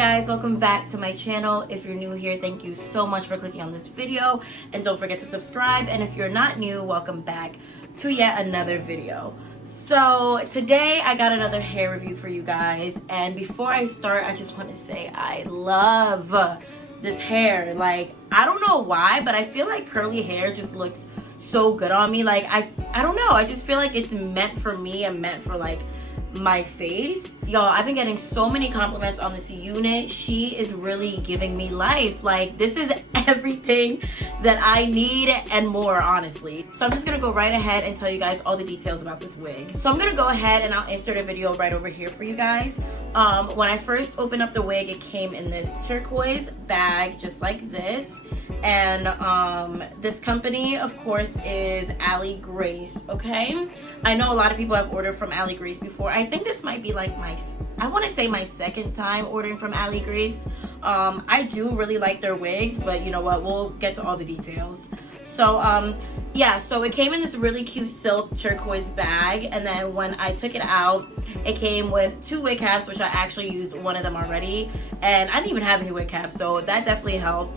guys, welcome back to my channel. If you're new here, thank you so much for clicking on this video, and don't forget to subscribe. And if you're not new, welcome back to yet another video. So today I got another hair review for you guys, and before I start, I just want to say I love this hair. Like, I don't know why, but I feel like curly hair just looks so good on me. Like, I don't know, I just feel like it's meant for me and meant for like my face. Y'all, I've been getting so many compliments on this unit. She is really giving me life. Like, this is everything that I need and more, honestly. So I'm just gonna go right ahead and tell you guys all the details about this wig. So I'm gonna go ahead and I'll insert a video right over here for you guys. When I first opened up the wig, it came in this turquoise bag just like this. And this company, of course, is Ali Grace, okay? I know a lot of people have ordered from Ali Grace before. I think this might be like I want to say my second time ordering from Ali Grace. I do really like their wigs, but you know what? We'll get to all the details. So, yeah, so it came in this really cute silk turquoise bag, and then when I took it out, it came with 2 wig caps, which I actually used one of them already, and I didn't even have any wig caps, so that definitely helped.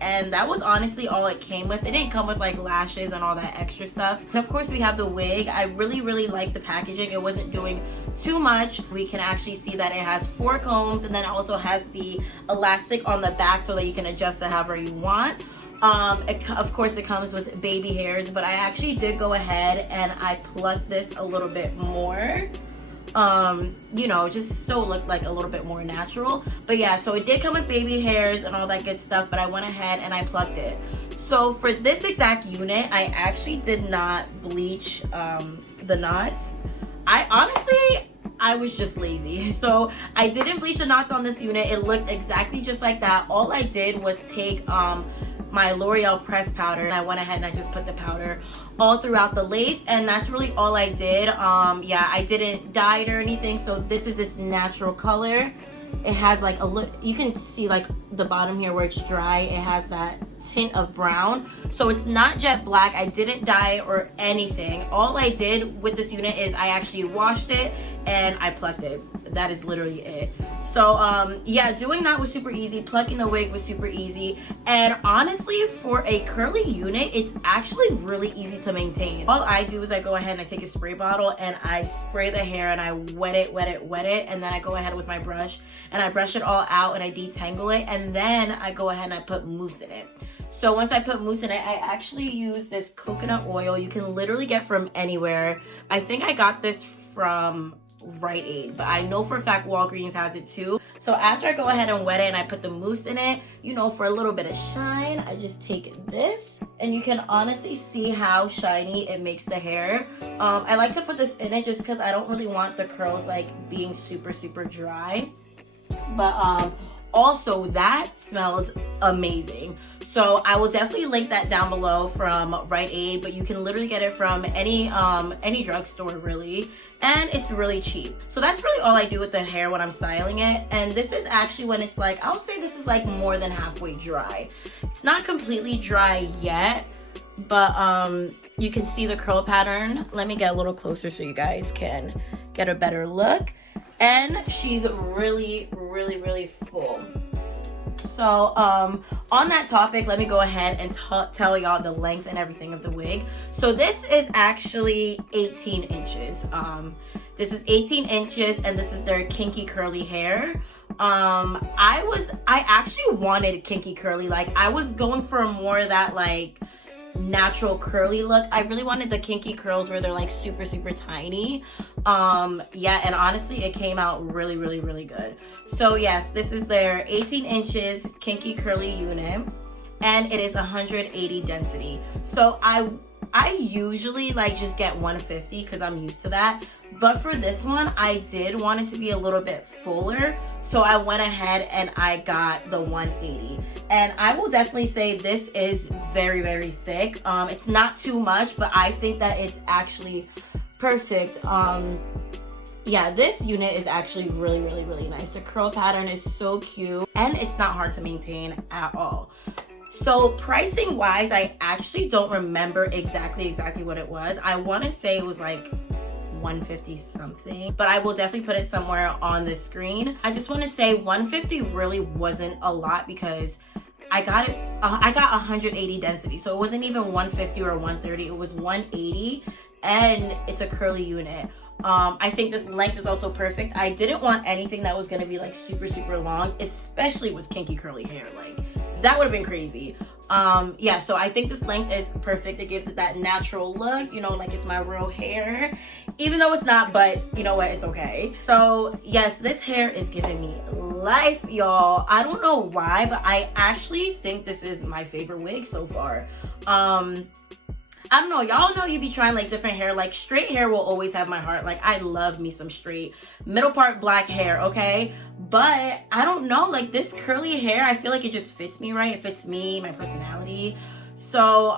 And that was honestly all it came with. It didn't come with like lashes and all that extra stuff. And of course, we have the wig. I really like the packaging. It wasn't doing too much. We can actually see that it has 4 combs, and then it also has the elastic on the back so that you can adjust it however you want. Of course, it comes with baby hairs, but I actually did go ahead and I plucked this a little bit more, you know, just so it looked like a little bit more natural. But yeah, so it did come with baby hairs and all that good stuff, but I went ahead and I plucked it. So for this exact unit, I actually did not bleach the knots. I was just lazy, so I didn't bleach the knots on this unit. It looked exactly just like that. All I did was take my L'Oreal press powder, and I went ahead and I just put the powder all throughout the lace, and that's really all I did. Yeah, I didn't dye it or anything, so this is its natural color. It has like a look, you can see like the bottom here where it's dry, it has that tint of brown, so it's not jet black. I didn't dye it or anything. All I did with this unit is I actually washed it and I plucked it. That is literally it. So yeah, doing that was super easy. Plucking the wig was super easy, and honestly, for a curly unit, it's actually really easy to maintain. All I do is I go ahead and I take a spray bottle and I spray the hair and I wet it, and then I go ahead with my brush and I brush it all out and I detangle it, and then I go ahead and I put mousse in it. So once I put mousse in it, I actually use this coconut oil. You can literally get from anywhere. I think I got this from Rite Aid, but I know for a fact Walgreens has it too. So after I go ahead and wet it and I put the mousse in it, you know, for a little bit of shine, I just take this, and you can honestly see how shiny it makes the hair. I like to put this in it just because I don't really want the curls like being super dry, but also that smells amazing. So I will definitely link that down below from Rite Aid, but you can literally get it from any drugstore really, and it's really cheap. So that's really all I do with the hair when I'm styling it. And this is actually when it's like, I'll say this is like more than halfway dry. It's not completely dry yet, but you can see the curl pattern. Let me get a little closer so you guys can get a better look. And she's really full. So on that topic, let me go ahead and tell y'all the length and everything of the wig. So this is actually 18 inches. This is 18 inches, and this is their kinky curly hair. I actually wanted kinky curly. Like, I was going for more of that like natural curly look. I really wanted the kinky curls where they're like super tiny. Yeah, and honestly, it came out really good. So yes, this is their 18 inches kinky curly unit, and it is 180 density. So I usually like just get 150 because I'm used to that, but for this one I did want it to be a little bit fuller, so I went ahead and I got the 180. And I will definitely say this is very thick. It's not too much, but I think that it's actually perfect. Yeah, this unit is actually really nice. The curl pattern is so cute, and it's not hard to maintain at all. So pricing wise, I actually don't remember exactly what it was. I want to say it was like 150 something, but I will definitely put it somewhere on the screen. I just want to say 150 really wasn't a lot because I got 180 density, so it wasn't even 150 or 130, it was 180, and it's a curly unit. I think this length is also perfect. I didn't want anything that was gonna be like super long, especially with kinky curly hair. Like, that would have been crazy. Yeah, so I think this length is perfect. It gives it that natural look, you know, like it's my real hair, even though it's not, but you know what, it's okay. So yes, this hair is giving me life, y'all. I don't know why, but I actually think this is my favorite wig so far. I don't know, y'all know you be trying like different hair. Like, straight hair will always have my heart. Like, I love me some straight middle part black hair, okay? But I don't know, like this curly hair, I feel like it just fits me right. It fits me, my personality. So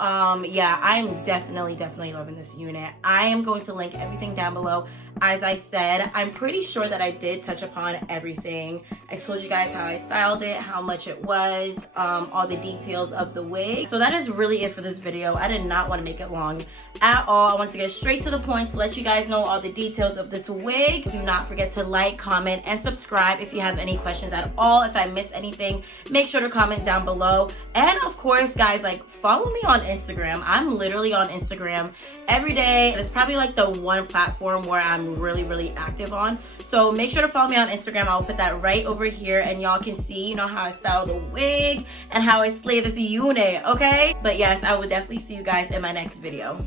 yeah, I'm definitely loving this unit. I am going to link everything down below. As I said, I'm pretty sure that I did touch upon everything. I told you guys how I styled it, how much it was, all the details of the wig. So that is really it for this video. I did not want to make it long at all. I want to get straight to the point to let you guys know all the details of this wig. Do not forget to like, comment, and subscribe if you have any questions at all. If I miss anything, make sure to comment down below. And of course, guys, like, follow me on Instagram. I'm literally on Instagram every day. It's probably like the one platform where I'm really active on. So make sure to follow me on Instagram. I'll put that right over here and y'all can see, you know, how I style the wig and how I slay this unit, okay? But yes, I will definitely see you guys in my next video.